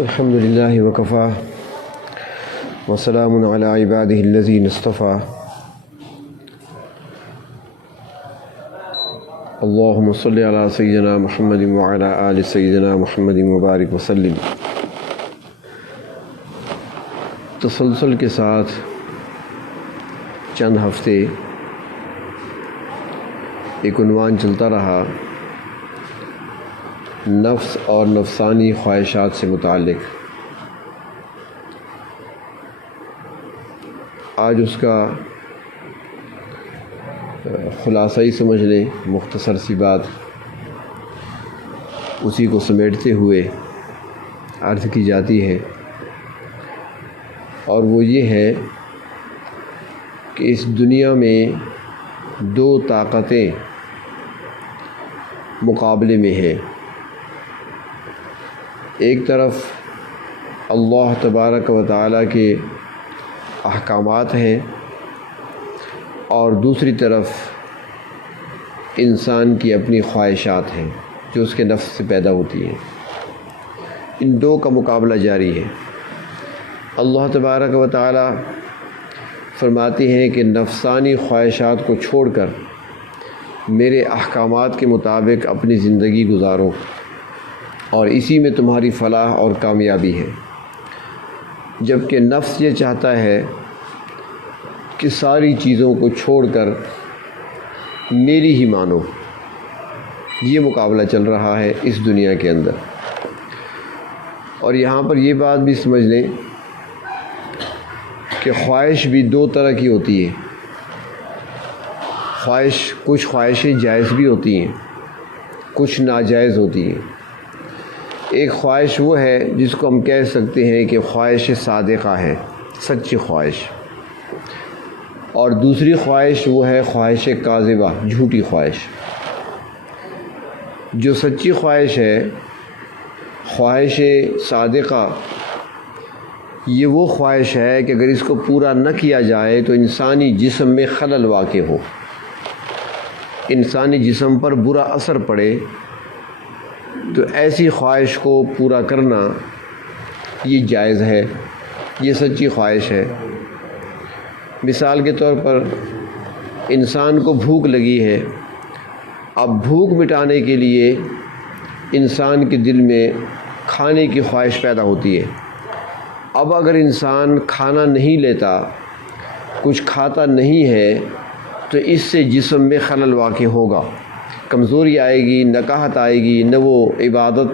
الحمد للہ وکفا وسلام علی عبادہ الذین اصطفیٰ اللہم صلی علی سیدنا محمد وعلی آل سیدنا محمد مبارک وسلم۔ تسلسل کے ساتھ چند ہفتے ایک عنوان چلتا رہا نفس اور نفسانی خواہشات سے متعلق۔ آج اس کا خلاصہ ہی سمجھ لیں، مختصر سی بات اسی کو سمیٹتے ہوئے عرض کی جاتی ہے، اور وہ یہ ہے کہ اس دنیا میں دو طاقتیں مقابلے میں ہیں۔ ایک طرف اللہ تبارک و تعالیٰ کے احکامات ہیں، اور دوسری طرف انسان کی اپنی خواہشات ہیں جو اس کے نفس سے پیدا ہوتی ہیں۔ ان دو کا مقابلہ جاری ہے۔ اللہ تبارک و تعالیٰ فرماتے ہیں کہ نفسانی خواہشات کو چھوڑ کر میرے احکامات کے مطابق اپنی زندگی گزارو، اور اسی میں تمہاری فلاح اور کامیابی ہے۔ جبکہ نفس یہ چاہتا ہے کہ ساری چیزوں کو چھوڑ کر میری ہی مانو۔ یہ مقابلہ چل رہا ہے اس دنیا کے اندر۔ اور یہاں پر یہ بات بھی سمجھ لیں کہ خواہش بھی دو طرح کی ہوتی ہے۔ کچھ خواہشیں جائز بھی ہوتی ہیں، کچھ ناجائز ہوتی ہیں۔ ایک خواہش وہ ہے جس کو ہم کہہ سکتے ہیں کہ خواہش صادقہ ہے، سچی خواہش، اور دوسری خواہش وہ ہے خواہش کاذبہ، جھوٹی خواہش۔ جو سچی خواہش ہے، خواہش صادقہ، یہ وہ خواہش ہے کہ اگر اس کو پورا نہ کیا جائے تو انسانی جسم میں خلل واقع ہو، انسانی جسم پر برا اثر پڑے، تو ایسی خواہش کو پورا کرنا یہ جائز ہے، یہ سچی خواہش ہے۔ مثال کے طور پر انسان کو بھوک لگی ہے، اب بھوک مٹانے کے لیے انسان کے دل میں کھانے کی خواہش پیدا ہوتی ہے۔ اب اگر انسان کھانا نہیں لیتا، کچھ کھاتا نہیں ہے، تو اس سے جسم میں خلل واقع ہوگا، کمزوری آئے گی، نکاہت آئے گی، نہ وہ عبادت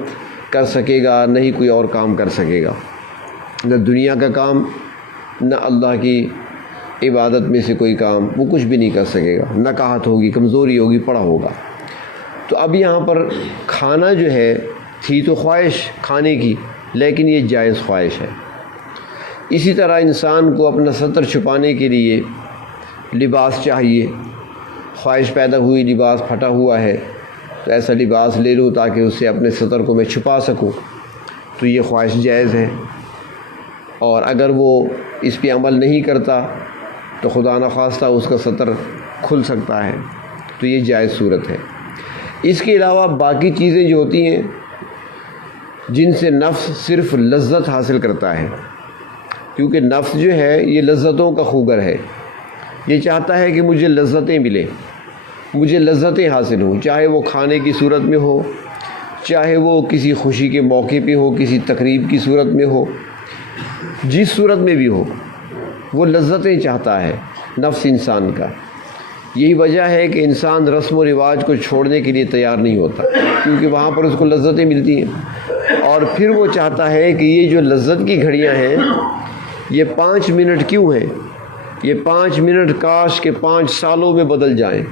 کر سکے گا، نہ ہی کوئی اور کام کر سکے گا، نہ دنیا کا کام، نہ اللہ کی عبادت میں سے کوئی کام، وہ کچھ بھی نہیں کر سکے گا، نکاہت ہوگی، کمزوری ہوگی، پڑا ہوگا۔ تو اب یہاں پر کھانا جو ہے، تھی تو خواہش کھانے کی، لیکن یہ جائز خواہش ہے۔ اسی طرح انسان کو اپنا ستر چھپانے کے لیے لباس چاہیے، خواہش پیدا ہوئی، لباس پھٹا ہوا ہے تو ایسا لباس لے لوں تاکہ اس سے اپنے ستر کو میں چھپا سکوں، تو یہ خواہش جائز ہے۔ اور اگر وہ اس پہ عمل نہیں کرتا تو خدا نخواستہ اس کا ستر کھل سکتا ہے، تو یہ جائز صورت ہے۔ اس کے علاوہ باقی چیزیں جو ہوتی ہیں جن سے نفس صرف لذت حاصل کرتا ہے، کیونکہ نفس جو ہے یہ لذتوں کا خوگر ہے، یہ چاہتا ہے کہ مجھے لذتیں ملیں، مجھے لذتیں حاصل ہوں، چاہے وہ کھانے کی صورت میں ہو، چاہے وہ کسی خوشی کے موقع پہ ہو، کسی تقریب کی صورت میں ہو، جس صورت میں بھی ہو، وہ لذتیں چاہتا ہے نفس انسان کا۔ یہی وجہ ہے کہ انسان رسم و رواج کو چھوڑنے کے لیے تیار نہیں ہوتا، کیونکہ وہاں پر اس کو لذتیں ملتی ہیں، اور پھر وہ چاہتا ہے کہ یہ جو لذت کی گھڑیاں ہیں، یہ 5 منٹ کیوں ہیں، یہ 5 منٹ کاش کے 5 سالوں میں بدل جائیں۔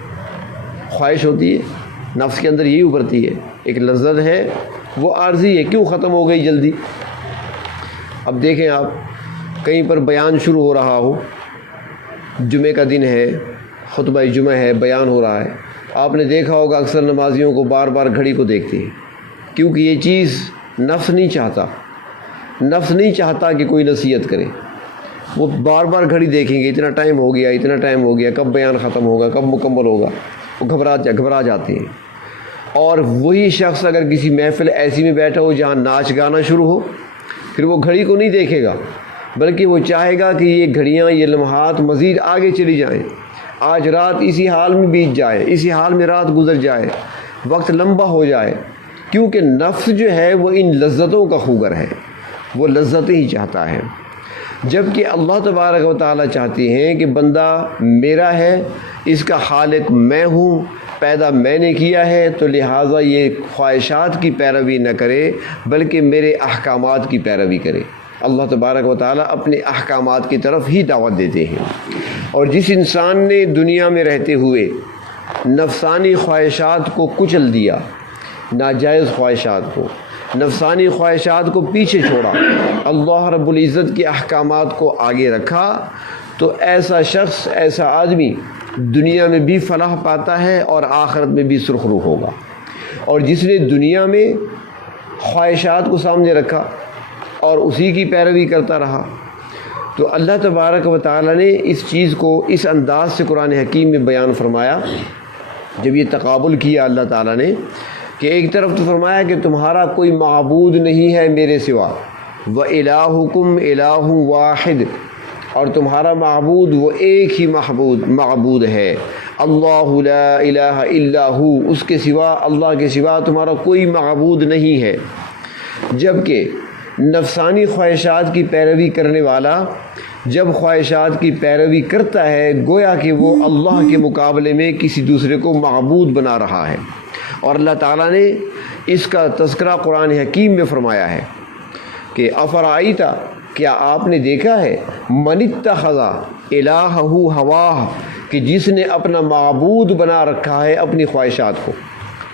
خواہش ہوتی ہے نفس کے اندر، یہی ابھرتی ہے، ایک لذت ہے، وہ عارضی ہے، کیوں ختم ہو گئی جلدی۔ اب دیکھیں آپ، کہیں پر بیان شروع ہو رہا ہو، جمعہ کا دن ہے، خطبہ جمعہ ہے، بیان ہو رہا ہے، آپ نے دیکھا ہوگا اکثر نمازیوں کو بار بار گھڑی کو دیکھتے ہیں، کیونکہ یہ چیز نفس نہیں چاہتا، نفس نہیں چاہتا کہ کوئی نصیحت کرے، وہ بار بار گھڑی دیکھیں گے، اتنا ٹائم ہو گیا، اتنا ٹائم ہو گیا، کب بیان ختم ہوگا، کب مکمل ہوگا، وہ گھبرا جاتے ہیں۔ اور وہی شخص اگر کسی محفل ایسی میں بیٹھا ہو جہاں ناچ گانا شروع ہو، پھر وہ گھڑی کو نہیں دیکھے گا، بلکہ وہ چاہے گا کہ یہ گھڑیاں، یہ لمحات مزید آگے چلی جائیں، آج رات اسی حال میں بیت جائے، اسی حال میں رات گزر جائے، وقت لمبا ہو جائے، کیونکہ نفس جو ہے وہ ان لذتوں کا خوگر ہے، وہ لذتیں ہی چاہتا ہے، جبکہ اللہ تبارک و تعالیٰ چاہتے ہیں کہ بندہ میرا ہے، اس کا خالق میں ہوں، پیدا میں نے کیا ہے، تو لہٰذا یہ خواہشات کی پیروی نہ کرے بلکہ میرے احکامات کی پیروی کرے۔ اللہ تبارک و تعالیٰ اپنے احکامات کی طرف ہی دعوت دیتے ہیں، اور جس انسان نے دنیا میں رہتے ہوئے نفسانی خواہشات کو کچل دیا، ناجائز خواہشات کو، نفسانی خواہشات کو پیچھے چھوڑا، اللہ رب العزت کے احکامات کو آگے رکھا، تو ایسا شخص، ایسا آدمی دنیا میں بھی فلاح پاتا ہے اور آخرت میں بھی سرخرو ہوگا۔ اور جس نے دنیا میں خواہشات کو سامنے رکھا اور اسی کی پیروی کرتا رہا، تو اللہ تبارک و تعالیٰ نے اس چیز کو اس انداز سے قرآن حکیم میں بیان فرمایا، جب یہ تقابل کیا اللہ تعالیٰ نے، کہ ایک طرف تو فرمایا کہ تمہارا کوئی معبود نہیں ہے میرے سوا، وَإِلَٰهُكُمْ إِلَٰهٌ وَاحِدٌ، اور تمہارا معبود وہ ایک ہی معبود ہے، اللہ لا الہ الا ہو، اس کے سوا، اللہ کے سوا تمہارا کوئی معبود نہیں ہے۔ جبکہ نفسانی خواہشات کی پیروی کرنے والا جب خواہشات کی پیروی کرتا ہے، گویا کہ وہ اللہ کے مقابلے میں کسی دوسرے کو معبود بنا رہا ہے، اور اللہ تعالیٰ نے اس کا تذکرہ قرآن حکیم میں فرمایا ہے کہ افرائیت، کیا آپ نے دیکھا ہے، من اتخذ الہہ ہواہ، کہ جس نے اپنا معبود بنا رکھا ہے اپنی خواہشات کو،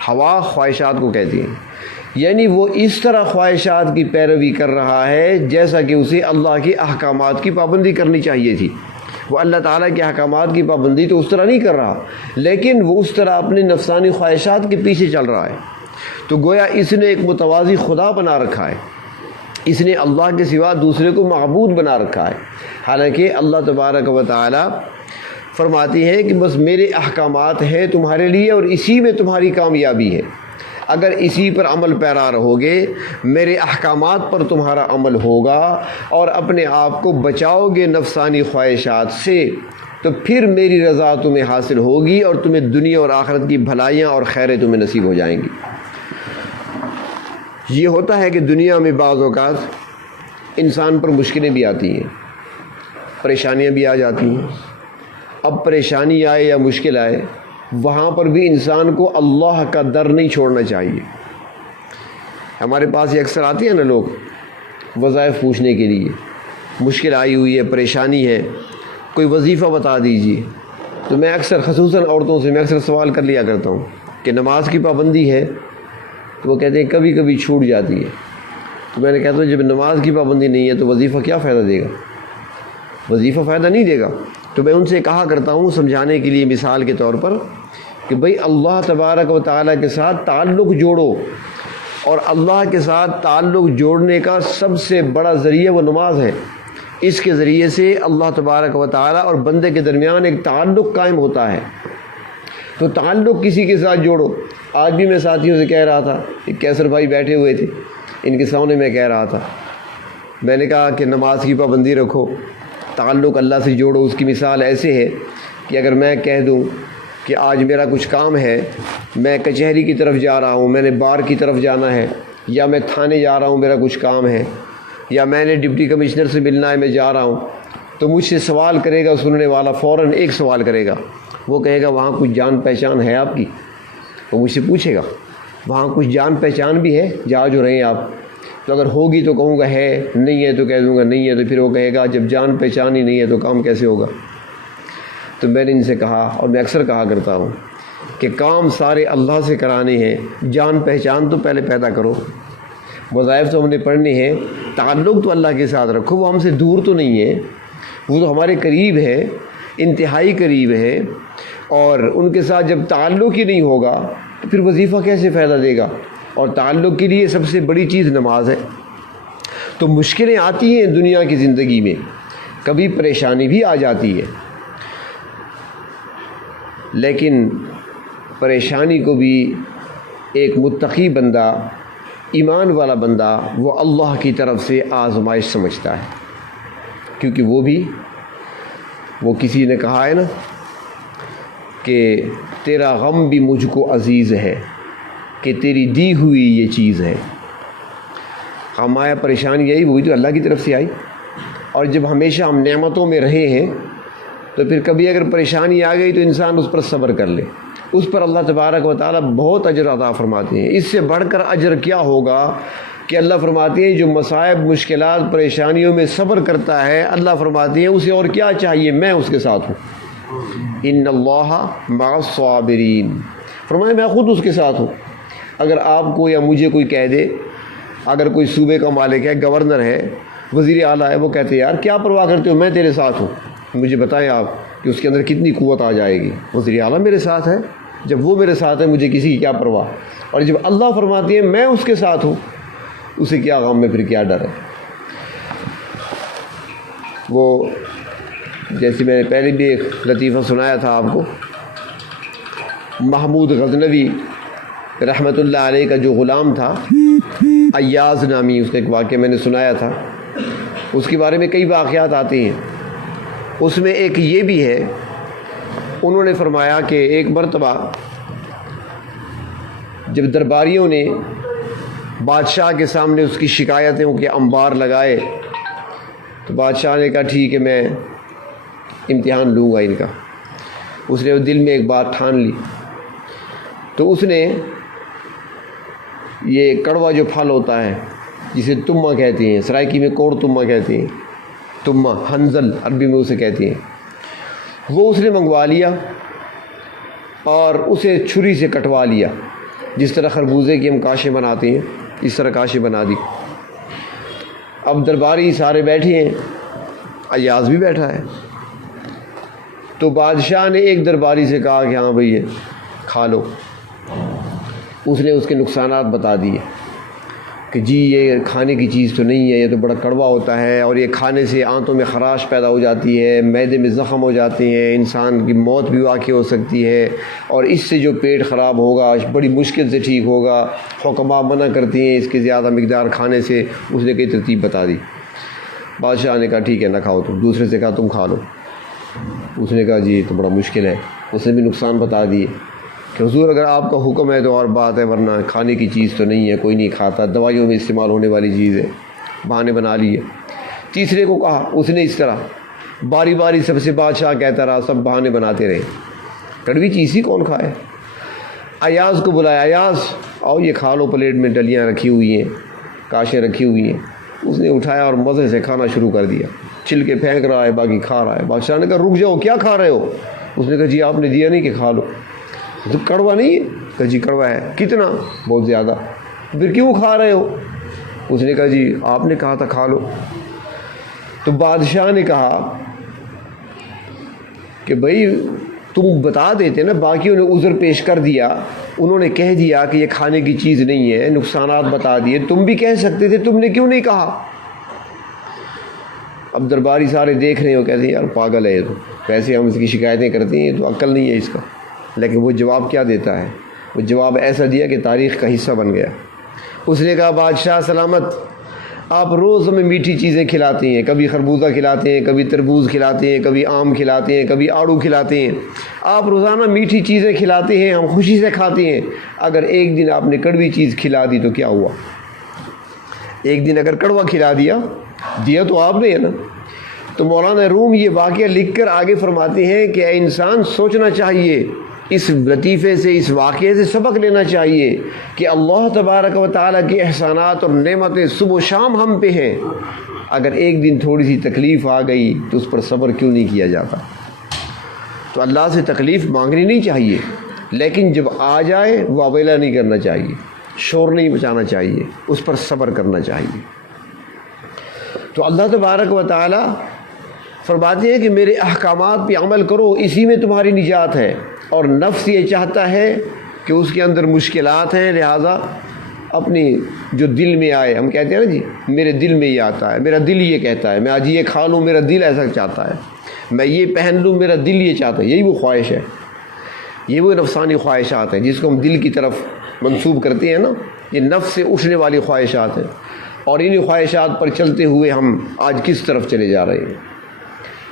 ہوا خواہشات کو کہتی ہیں، یعنی وہ اس طرح خواہشات کی پیروی کر رہا ہے جیسا کہ اسے اللہ کے احکامات کی پابندی کرنی چاہیے تھی۔ وہ اللہ تعالیٰ کے احکامات کی پابندی تو اس طرح نہیں کر رہا، لیکن وہ اس طرح اپنے نفسانی خواہشات کے پیچھے چل رہا ہے، تو گویا اس نے ایک متوازی خدا بنا رکھا ہے، اس نے اللہ کے سوا دوسرے کو معبود بنا رکھا ہے، حالانکہ اللہ تبارک و تعالیٰ فرماتی ہیں کہ بس میرے احکامات ہیں تمہارے لیے اور اسی میں تمہاری کامیابی ہے، اگر اسی پر عمل پیرا رہو گے، میرے احکامات پر تمہارا عمل ہوگا اور اپنے آپ کو بچاؤ گے نفسانی خواہشات سے، تو پھر میری رضا تمہیں حاصل ہوگی اور تمہیں دنیا اور آخرت کی بھلائیاں اور خیریں تمہیں نصیب ہو جائیں گی۔ یہ ہوتا ہے کہ دنیا میں بعض اوقات انسان پر مشکلیں بھی آتی ہیں، پریشانیاں بھی آ جاتی ہیں۔ اب پریشانی آئے یا مشکل آئے، وہاں پر بھی انسان کو اللہ کا در نہیں چھوڑنا چاہیے۔ ہمارے پاس یہ اکثر آتے ہیں نا لوگ وظائف پوچھنے کے لیے، مشکل آئی ہوئی ہے، پریشانی ہے، کوئی وظیفہ بتا دیجیے، تو میں اکثر خصوصاً عورتوں سے میں اکثر سوال کر لیا کرتا ہوں کہ نماز کی پابندی ہے، تو وہ کہتے ہیں کبھی کبھی چھوٹ جاتی ہے، تو میں نے کہتا ہوں جب نماز کی پابندی نہیں ہے تو وظیفہ کیا فائدہ دے گا، وظیفہ فائدہ نہیں دے گا۔ تو میں ان سے کہا کرتا ہوں سمجھانے کے لیے مثال کے طور پر کہ بھئی اللہ تبارک و تعالیٰ کے ساتھ تعلق جوڑو، اور اللہ کے ساتھ تعلق جوڑنے کا سب سے بڑا ذریعہ وہ نماز ہے، اس کے ذریعے سے اللہ تبارک و تعالیٰ اور بندے کے درمیان ایک تعلق قائم ہوتا ہے، تو تعلق کسی کے ساتھ جوڑو۔ آج بھی میں ساتھیوں سے کہہ رہا تھا، ایک کیسر بھائی بیٹھے ہوئے تھے، ان کے سامنے میں کہہ رہا تھا، میں نے کہا کہ نماز کی پابندی رکھو، تعلق اللہ سے جوڑو۔ اس کی مثال ایسے ہے کہ اگر میں کہہ دوں کہ آج میرا کچھ کام ہے، میں کچہری کی طرف جا رہا ہوں، میں نے بار کی طرف جانا ہے، یا میں تھانے جا رہا ہوں میرا کچھ کام ہے، یا میں نے ڈپٹی کمشنر سے ملنا ہے میں جا رہا ہوں، تو مجھ سے سوال کرے گا سننے والا، فوراً ایک سوال کرے گا، وہ کہے گا وہاں کچھ جان پہچان ہے آپ کی؟ وہ مجھ سے پوچھے گا وہاں کچھ جان پہچان بھی ہے جا جو رہے ہیں آپ؟ تو اگر ہوگی تو کہوں گا ہے، نہیں ہے تو کہہ دوں گا نہیں ہے، تو پھر وہ کہے گا جب جان پہچان ہی نہیں ہے تو کام کیسے ہوگا؟ تو میں نے ان سے کہا، اور میں اکثر کہا کرتا ہوں کہ کام سارے اللہ سے کرانے ہیں، جان پہچان تو پہلے پیدا کرو، وظائف تو ہم نے پڑھنے ہیں، تعلق تو اللہ کے ساتھ رکھو، وہ ہم سے دور تو نہیں ہے، وہ تو ہمارے قریب ہے، انتہائی قریب ہے، اور ان کے ساتھ جب تعلق ہی نہیں ہوگا تو پھر وظیفہ کیسے فائدہ دے گا؟ اور تعلق کے لیے سب سے بڑی چیز نماز ہے۔ تو مشکلیں آتی ہیں دنیا کی زندگی میں، کبھی پریشانی بھی آ جاتی ہے، لیکن پریشانی کو بھی ایک متقی بندہ ایمان والا بندہ وہ اللہ کی طرف سے آزمائش سمجھتا ہے، کیونکہ وہ کسی نے کہا ہے نا کہ تیرا غم بھی مجھ کو عزیز ہے کہ تیری دی ہوئی یہ چیز ہے۔ غم آیا، پریشانی آئی، وہی تو اللہ کی طرف سے آئی۔ اور جب ہمیشہ ہم نعمتوں میں رہے ہیں تو پھر کبھی اگر پریشانی آ گئی تو انسان اس پر صبر کر لے، اس پر اللہ تبارک و تعالیٰ بہت اجر عطا فرماتے ہیں۔ اس سے بڑھ کر اجر کیا ہوگا کہ اللہ فرماتے ہیں جو مصائب، مشکلات، پریشانیوں میں صبر کرتا ہے، اللہ فرماتے ہیں اسے اور کیا چاہیے، میں اس کے ساتھ ہوں۔ ان اللہ مع الصابرین، فرمایا میں خود اس کے ساتھ ہوں۔ اگر آپ کو یا مجھے کوئی کہہ دے، اگر کوئی صوبے کا مالک ہے، گورنر ہے، وزیر اعلیٰ ہے، وہ کہتے ہیں یار کیا پرواہ کرتے ہو، میں تیرے ساتھ ہوں، مجھے بتائیں آپ کہ اس کے اندر کتنی قوت آ جائے گی۔ وزیر اعلیٰ میرے ساتھ ہے، جب وہ میرے ساتھ ہے مجھے کسی کی کیا پرواہ۔ اور جب اللہ فرماتی ہے میں اس کے ساتھ ہوں، اسے کیا غم میں پھر کیا ڈر ہے۔ وہ جیسے میں نے پہلے بھی ایک لطیفہ سنایا تھا آپ کو، محمود غزنوی رحمۃ اللہ علیہ کا جو غلام تھا، ایاز نامی، اس کا ایک واقعہ میں نے سنایا تھا، اس کے بارے میں کئی واقعات آتے ہیں، اس میں ایک یہ بھی ہے، انہوں نے فرمایا کہ ایک مرتبہ جب درباریوں نے بادشاہ کے سامنے اس کی شکایتوں کے انبار لگائے تو بادشاہ نے کہا ٹھیک ہے میں امتحان لوں گا ان کا۔ اس نے دل میں ایک بات ٹھان لی، تو اس نے یہ کڑوا جو پھل ہوتا ہے جسے تمہ کہتے ہیں، سرائکی میں کوڑ تمہ کہتے ہیں، تمہ حنظل عربی میں اسے کہتے ہیں، وہ اس نے منگوا لیا اور اسے چھری سے کٹوا لیا، جس طرح خربوزے کی ہم کاشیں بناتے ہیں اس طرح کاشیں بنا دی۔ اب درباری سارے بیٹھے ہیں، ایاز بھی بیٹھا ہے، تو بادشاہ نے ایک درباری سے کہا کہ ہاں بھئی کھا لو۔ اس نے اس کے نقصانات بتا دیے کہ جی یہ کھانے کی چیز تو نہیں ہے، یہ تو بڑا کڑوا ہوتا ہے، اور یہ کھانے سے آنتوں میں خراش پیدا ہو جاتی ہے، معدے میں زخم ہو جاتے ہیں، انسان کی موت بھی واقع ہو سکتی ہے، اور اس سے جو پیٹ خراب ہوگا بڑی مشکل سے ٹھیک ہوگا، حکماء منع کرتی ہیں اس کی زیادہ مقدار کھانے سے۔ اس نے کئی ترتیب بتا دی۔ بادشاہ نے کہا ٹھیک ہے نہ کھاؤ تم، دوسرے سے کہا تم کھا لو۔ اس نے کہا جی یہ تو بڑا مشکل ہے، اس نے بھی نقصان بتا دیے کہ حضور اگر آپ کا حکم ہے تو اور بات ہے، ورنہ کھانے کی چیز تو نہیں ہے، کوئی نہیں کھاتا، دوائیوں میں استعمال ہونے والی چیز ہے، بہانے بنا لیے۔ تیسرے کو کہا، اس نے اس طرح باری باری سب سے بادشاہ کہتا رہا، سب بہانے بناتے رہے، کڑوی چیز ہی کون کھائے۔ ایاز کو بلایا، ایاز آؤ یہ کھا لو، پلیٹ میں ڈلیاں رکھی ہوئی ہیں، کاشیں رکھی ہوئی ہیں۔ اس نے اٹھایا اور مزے سے کھانا شروع کر دیا، چھلکے پھینک رہا ہے، باقی کھا رہا ہے۔ بادشاہ نے کہا رک جاؤ، کیا کھا رہے ہو؟ اس نے کہا جی آپ نے دیا نہیں کہ کھا لو۔ تو کڑوا نہیں ہے؟ کہا جی کڑوا ہے۔ کتنا؟ بہت زیادہ۔ پھر کیوں کھا رہے ہو؟ اس نے کہا جی آپ نے کہا تھا کھا لو۔ تو بادشاہ نے کہا کہ بھائی تم بتا دیتے نا، باقیوں نے عذر پیش کر دیا، انہوں نے کہہ دیا کہ یہ کھانے کی چیز نہیں ہے، نقصانات بتا دیے، تم بھی کہہ سکتے تھے، تم نے کیوں نہیں کہا؟ اب درباری سارے دیکھ رہے ہو، کہتے ہیں یار پاگل ہے یہ تو، ویسے ہم اس کی شکایتیں کرتے ہیں، یہ تو عقل نہیں ہے اس کا۔ لیکن وہ جواب کیا دیتا ہے؟ وہ جواب ایسا دیا کہ تاریخ کا حصہ بن گیا۔ اس نے کہا بادشاہ سلامت، آپ روز ہمیں میٹھی چیزیں کھلاتے ہیں، کبھی خربوزہ کھلاتے ہیں، کبھی تربوز کھلاتے ہیں، کبھی آم کھلاتے ہیں، کبھی آڑو کھلاتے ہیں، آپ روزانہ میٹھی چیزیں کھلاتے ہیں، ہم خوشی سے کھاتے ہیں۔ اگر ایک دن آپ نے کڑوی چیز کھلا دی تو کیا ہوا؟ ایک دن اگر کڑوا کھلا دیا تو آپ نے ہے نا۔ تو مولانا روم یہ واقعہ لکھ کر آگے فرماتے ہیں کہ اے انسان سوچنا چاہیے، اس لطیفے سے، اس واقعے سے سبق لینا چاہیے کہ اللہ تبارک و تعالیٰ کے احسانات اور نعمتیں صبح و شام ہم پہ ہیں۔ اگر ایک دن تھوڑی سی تکلیف آ گئی تو اس پر صبر کیوں نہیں کیا جاتا؟ تو اللہ سے تکلیف مانگنی نہیں چاہیے، لیکن جب آ جائے وہ اویلا نہیں کرنا چاہیے، شور نہیں مچانا چاہیے، اس پر صبر کرنا چاہیے۔ تو اللہ تبارک و تعالیٰ فرماتے ہیں کہ میرے احکامات پہ عمل کرو، اسی میں تمہاری نجات ہے۔ اور نفس یہ چاہتا ہے کہ اس کے اندر مشکلات ہیں، لہٰذا اپنی جو دل میں آئے، ہم کہتے ہیں نا جی میرے دل میں یہ آتا ہے، میرا دل یہ کہتا ہے، میں آج یہ کھا لوں میرا دل ایسا چاہتا ہے، میں یہ پہن لوں میرا دل یہ چاہتا ہے۔ یہی وہ خواہش ہے، یہ وہ نفسانی خواہشات ہیں جس کو ہم دل کی طرف منسوب کرتے ہیں نا یہ نفس سے اٹھنے والی خواہشات ہیں، اور انہی خواہشات پر چلتے ہوئے ہم آج کس طرف چلے جا رہے ہیں۔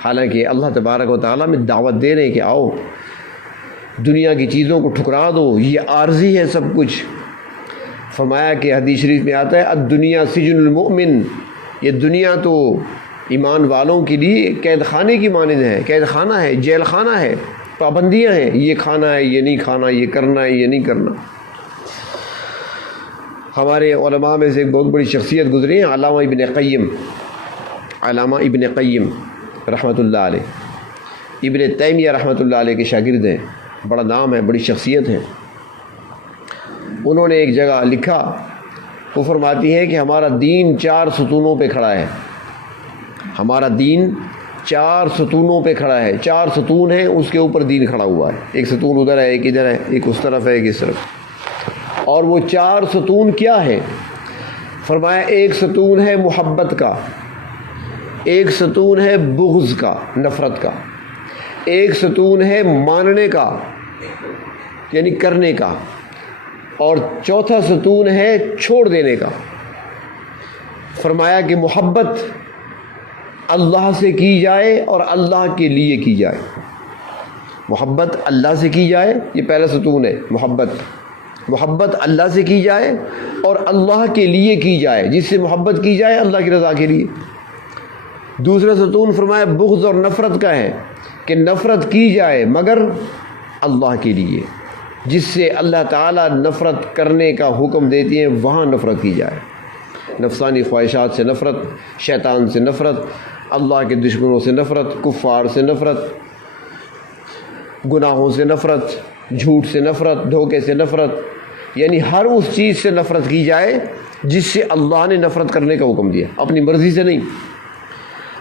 حالانکہ اللہ تبارک و تعالیٰ میں دعوت دے رہے ہیں کہ آؤ دنیا کی چیزوں کو ٹھکرا دو، یہ عارضی ہے سب کچھ۔ فرمایا کہ حدیث شریف میں آتا ہے الدنیا سجن المؤمن، یہ دنیا تو ایمان والوں کے لیے قید خانے کی مانند ہے، قید خانہ ہے، جیل خانہ ہے، پابندیاں ہیں، یہ کھانا ہے، یہ نہیں کھانا، یہ کرنا ہے، یہ نہیں کرنا۔ ہمارے علماء میں سے ایک بہت بڑی شخصیت گزری ہیں، علامہ ابن قیم رحمۃ اللہ علیہ، ابن تیمیہ رحمۃ اللہ علیہ کے شاگرد ہیں، بڑا نام ہے، بڑی شخصیت ہیں۔ انہوں نے ایک جگہ لکھا، وہ فرماتی ہیں کہ ہمارا دین 4 ستونوں پہ کھڑا ہے، ہمارا دین 4 ستونوں پہ کھڑا ہے، 4 ستون ہیں، اس کے اوپر دین کھڑا ہوا ہے، ایک ستون ادھر ہے، ایک ادھر ہے، ایک اس طرف ہے، ایک اس طرف۔ اور وہ 4 ستون کیا ہے؟ فرمایا ایک ستون ہے محبت کا، ایک ستون ہے بغض کا، نفرت کا، ایک ستون ہے ماننے کا یعنی کرنے کا، اور چوتھا ستون ہے چھوڑ دینے کا۔ فرمایا کہ محبت اللہ سے کی جائے اور اللہ کے لیے کی جائے، محبت اللہ سے کی جائے، یہ پہلا ستون ہے محبت اللہ سے کی جائے اور اللہ کے لیے کی جائے، جس سے محبت کی جائے اللہ کی رضا کے لیے۔ دوسرا ستون فرمایا بغض اور نفرت کا ہے کہ نفرت کی جائے مگر اللہ کے لیے، جس سے اللہ تعالیٰ نفرت کرنے کا حکم دیتی ہیں وہاں نفرت کی جائے۔ نفسانی خواہشات سے نفرت، شیطان سے نفرت، اللہ کے دشمنوں سے نفرت، کفار سے نفرت، گناہوں سے نفرت، جھوٹ سے نفرت، دھوکے سے نفرت، یعنی ہر اس چیز سے نفرت کی جائے جس سے اللہ نے نفرت کرنے کا حکم دیا، اپنی مرضی سے نہیں۔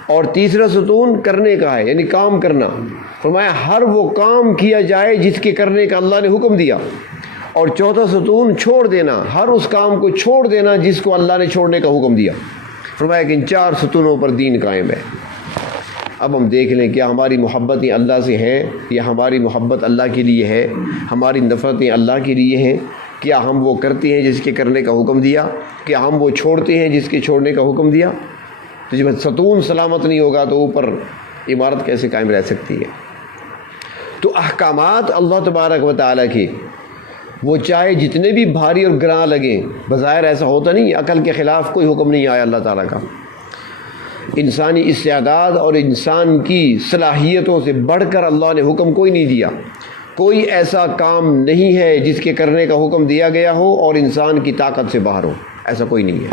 اور تیسرا ستون کرنے کا ہے، یعنی کام کرنا۔ فرمایا ہر وہ کام کیا جائے جس کے کرنے کا اللہ نے حکم دیا۔ اور چوتھا ستون چھوڑ دینا، ہر اس کام کو چھوڑ دینا جس کو اللہ نے چھوڑنے کا حکم دیا۔ فرمایا کہ ان 4 ستونوں پر دین قائم ہے۔ اب ہم دیکھ لیں کیا ہماری محبتیں اللہ سے ہیں یا ہماری محبت اللہ کے لیے ہے، ہماری نفرتیں اللہ کے لیے ہیں؟ کیا ہم وہ کرتے ہیں جس کے کرنے کا حکم دیا؟ کیا ہم وہ چھوڑتے ہیں جس کے چھوڑنے کا حکم دیا؟ تو جب ستون سلامت نہیں ہوگا تو اوپر عمارت کیسے قائم رہ سکتی ہے؟ تو احکامات اللہ تبارک و تعالیٰ کے وہ چاہے جتنے بھی بھاری اور گراں لگیں، بظاہر ایسا ہوتا نہیں، عقل کے خلاف کوئی حکم نہیں آیا اللہ تعالیٰ کا۔ انسانی استعداد اور انسان کی صلاحیتوں سے بڑھ کر اللہ نے حکم کوئی نہیں دیا۔ کوئی ایسا کام نہیں ہے جس کے کرنے کا حکم دیا گیا ہو اور انسان کی طاقت سے باہر ہو، ایسا کوئی نہیں ہے،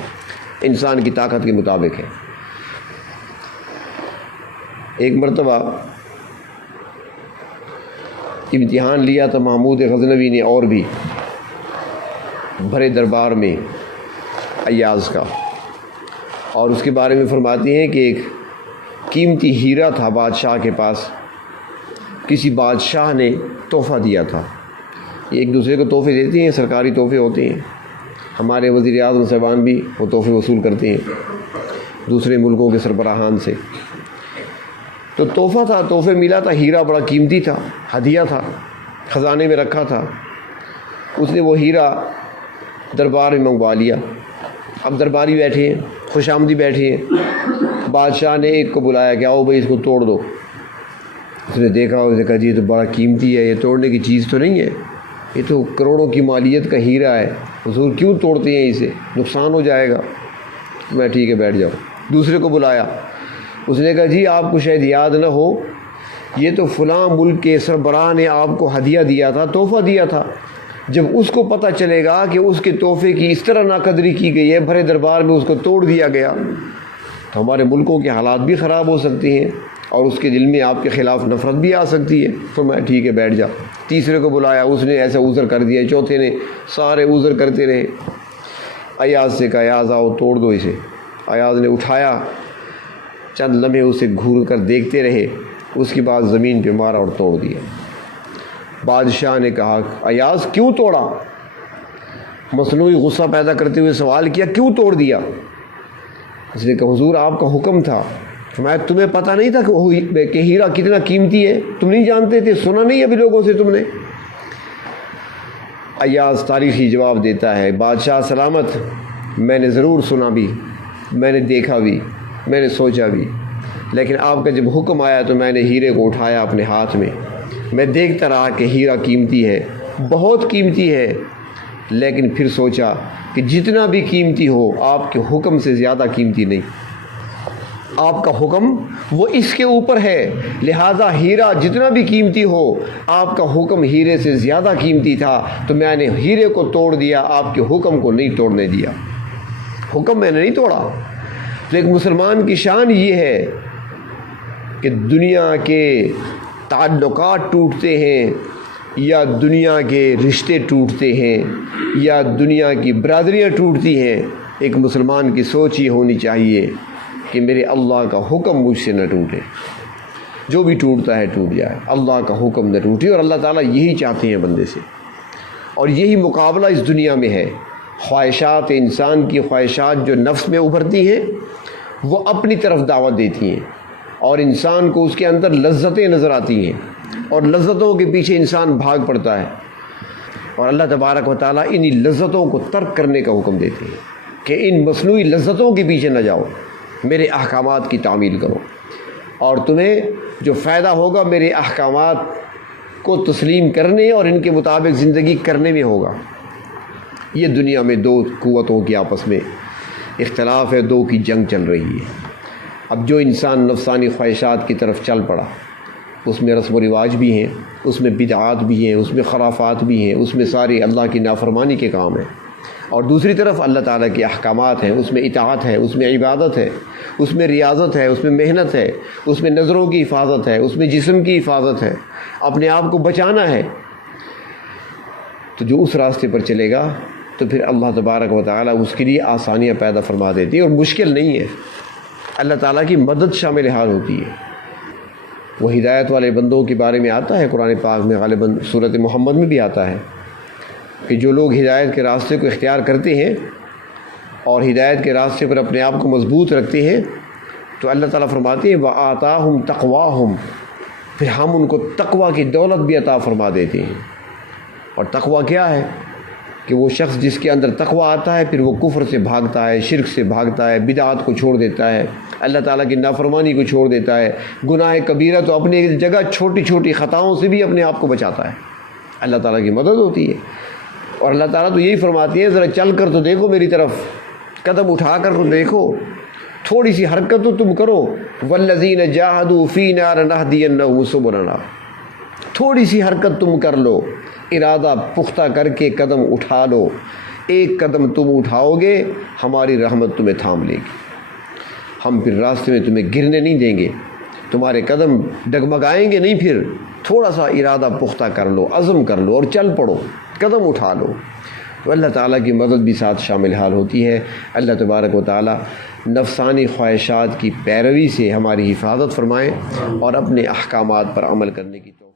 انسان کی طاقت کے مطابق ہے۔ ایک مرتبہ امتحان لیا تھا محمود غزنوی نے اور بھی بھرے دربار میں ایاز کا، اور اس کے بارے میں فرماتی ہیں کہ ایک قیمتی ہیرا تھا بادشاہ کے پاس، کسی بادشاہ نے تحفہ دیا تھا۔ ایک دوسرے کو تحفے دیتے ہیں، سرکاری تحفے ہوتے ہیں، ہمارے وزیر اعظم صاحبان بھی وہ تحفے وصول کرتے ہیں دوسرے ملکوں کے سربراہان سے۔ تو تحفہ تھا، تحفے ملا تھا، ہیرا بڑا قیمتی تھا، ہدیہ تھا، خزانے میں رکھا تھا۔ اس نے وہ ہیرا دربار میں منگوا لیا۔ اب درباری بیٹھے ہیں، خوش آمدی بیٹھے ہیں، بادشاہ نے ایک کو بلایا کہ آؤ بھائی اس کو توڑ دو۔ اس نے دیکھا، اس نے کہا جی یہ تو بڑا قیمتی ہے، یہ توڑنے کی چیز تو نہیں ہے، یہ تو کروڑوں کی مالیت کا ہیرا ہے، حضور کیوں توڑتے ہیں اسے، نقصان ہو جائے گا۔ میں ٹھیک ہے بیٹھ جاؤ۔ دوسرے کو بلایا، اس نے کہا جی آپ کو شاید یاد نہ ہو، یہ تو فلاں ملک کے سربراہ نے آپ کو ہدیہ دیا تھا، تحفہ دیا تھا۔ جب اس کو پتہ چلے گا کہ اس کے تحفے کی اس طرح ناقدری کی گئی ہے، بھرے دربار میں اس کو توڑ دیا گیا، تو ہمارے ملکوں کے حالات بھی خراب ہو سکتے ہیں اور اس کے دل میں آپ کے خلاف نفرت بھی آ سکتی ہے۔ تو میں ٹھیک ہے بیٹھ جا۔ تیسرے کو بلایا، اس نے ایسا عذر کر دیا، چوتھے نے، سارے عذر کرتے رہے۔ ایاز سے کہا ایاز آؤ توڑ دو اسے۔ ایاز نے اٹھایا، چند لمحے اسے گھور کر دیکھتے رہے، اس کے بعد زمین پہ مارا اور توڑ دیا۔ بادشاہ نے کہا ایاز کیوں توڑا؟ مصنوعی غصہ پیدا کرتے ہوئے سوال کیا کیوں توڑ دیا؟ اس نے کہا حضور آپ کا حکم تھا۔ فرمایا تمہیں پتہ نہیں تھا کہ ہیرا کتنا قیمتی ہے؟ تم نہیں جانتے تھے؟ سنا نہیں ابھی لوگوں سے تم نے؟ ایاز تاریخی جواب دیتا ہے، بادشاہ سلامت، میں نے ضرور سنا بھی، میں نے دیکھا بھی، میں نے سوچا بھی، لیکن آپ کا جب حکم آیا تو میں نے ہیرے کو اٹھایا اپنے ہاتھ میں۔ میں دیکھتا رہا کہ ہیرا قیمتی ہے، بہت قیمتی ہے، لیکن پھر سوچا کہ جتنا بھی قیمتی ہو آپ کے حکم سے زیادہ قیمتی نہیں، آپ کا حکم وہ اس کے اوپر ہے، لہذا ہیرا جتنا بھی قیمتی ہو آپ کا حکم ہیرے سے زیادہ قیمتی تھا، تو میں نے ہیرے کو توڑ دیا، آپ کے حکم کو نہیں توڑنے دیا، حکم میں نے نہیں توڑا۔ تو ایک مسلمان کی شان یہ ہے کہ دنیا کے تعلقات ٹوٹتے ہیں یا دنیا کے رشتے ٹوٹتے ہیں یا دنیا کی برادریاں ٹوٹتی ہیں، ایک مسلمان کی سوچ یہ ہونی چاہیے کہ میرے اللہ کا حکم مجھ سے نہ ٹوٹے، جو بھی ٹوٹتا ہے ٹوٹ جائے، اللہ کا حکم نہ ٹوٹے۔ اور اللہ تعالیٰ یہی چاہتے ہیں بندے سے، اور یہی مقابلہ اس دنیا میں ہے۔ خواہشات انسان کی خواہشات جو نفس میں ابھرتی ہیں وہ اپنی طرف دعوت دیتی ہیں، اور انسان کو اس کے اندر لذتیں نظر آتی ہیں، اور لذتوں کے پیچھے انسان بھاگ پڑتا ہے، اور اللہ تبارک و تعالیٰ انہی لذتوں کو ترک کرنے کا حکم دیتے ہیں کہ ان مصنوعی لذتوں کے پیچھے نہ جاؤ، میرے احکامات کی تعمیل کرو، اور تمہیں جو فائدہ ہوگا میرے احکامات کو تسلیم کرنے اور ان کے مطابق زندگی کرنے میں ہوگا۔ یہ دنیا میں دو قوتوں کی آپس میں اختلاف ہے، دو کی جنگ چل رہی ہے۔ اب جو انسان نفسانی خواہشات کی طرف چل پڑا، اس میں رسم و رواج بھی ہیں، اس میں بدعات بھی ہیں، اس میں خرافات بھی ہیں، اس میں ساری اللہ کی نافرمانی کے کام ہیں، اور دوسری طرف اللہ تعالیٰ کے احکامات ہیں، اس میں اطاعت ہے، اس میں عبادت ہے، اس میں ریاضت ہے، اس میں محنت ہے، اس میں نظروں کی حفاظت ہے، اس میں جسم کی حفاظت ہے، اپنے آپ کو بچانا ہے۔ تو جو اس راستے پر چلے گا تو پھر اللہ تبارک و تعالیٰ اس کے لیے آسانیاں پیدا فرما دیتی ہے، اور مشکل نہیں ہے، اللہ تعالیٰ کی مدد شامل حال ہوتی ہے۔ وہ ہدایت والے بندوں کے بارے میں آتا ہے قرآن پاک میں، غالباً سورۃ محمد میں بھی آتا ہے کہ جو لوگ ہدایت کے راستے کو اختیار کرتے ہیں اور ہدایت کے راستے پر اپنے آپ کو مضبوط رکھتے ہیں، تو اللہ تعالیٰ فرماتے ہیں وَآتَاهُمْ تَقْوَاهُمْ، پھر ہم ان کو تقوی کی دولت بھی عطا فرما دیتے ہیں۔ اور تقوی کیا ہے؟ کہ وہ شخص جس کے اندر تقوی آتا ہے پھر وہ کفر سے بھاگتا ہے، شرک سے بھاگتا ہے، بدعات کو چھوڑ دیتا ہے، اللہ تعالیٰ کی نافرمانی کو چھوڑ دیتا ہے، گناہ کبیرہ تو اپنی جگہ چھوٹی چھوٹی خطاؤں سے بھی اپنے آپ کو بچاتا ہے، اللہ تعالیٰ کی مدد ہوتی ہے۔ اور اللہ تعالیٰ تو یہی فرماتی ہے ذرا چل کر تو دیکھو میری طرف، قدم اٹھا کر تو دیکھو، تھوڑی سی حرکت تو تم کرو، والذین جاہدوا فینا لنہدینہم سبلنا، تھوڑی سی حرکت تم کر لو، ارادہ پختہ کر کے قدم اٹھا لو، ایک قدم تم اٹھاؤ گے ہماری رحمت تمہیں تھام لے گی، ہم پھر راستے میں تمہیں گرنے نہیں دیں گے، تمہارے قدم ڈگمگائیں گے نہیں، پھر تھوڑا سا ارادہ پختہ کر لو، عزم کر لو اور چل پڑو، قدم اٹھا لو، تو اللہ تعالیٰ کی مدد بھی ساتھ شامل حال ہوتی ہے۔ اللہ تبارک و تعالیٰ نفسانی خواہشات کی پیروی سے ہماری حفاظت فرمائیں اور اپنے احکامات پر عمل کرنے کی توفیق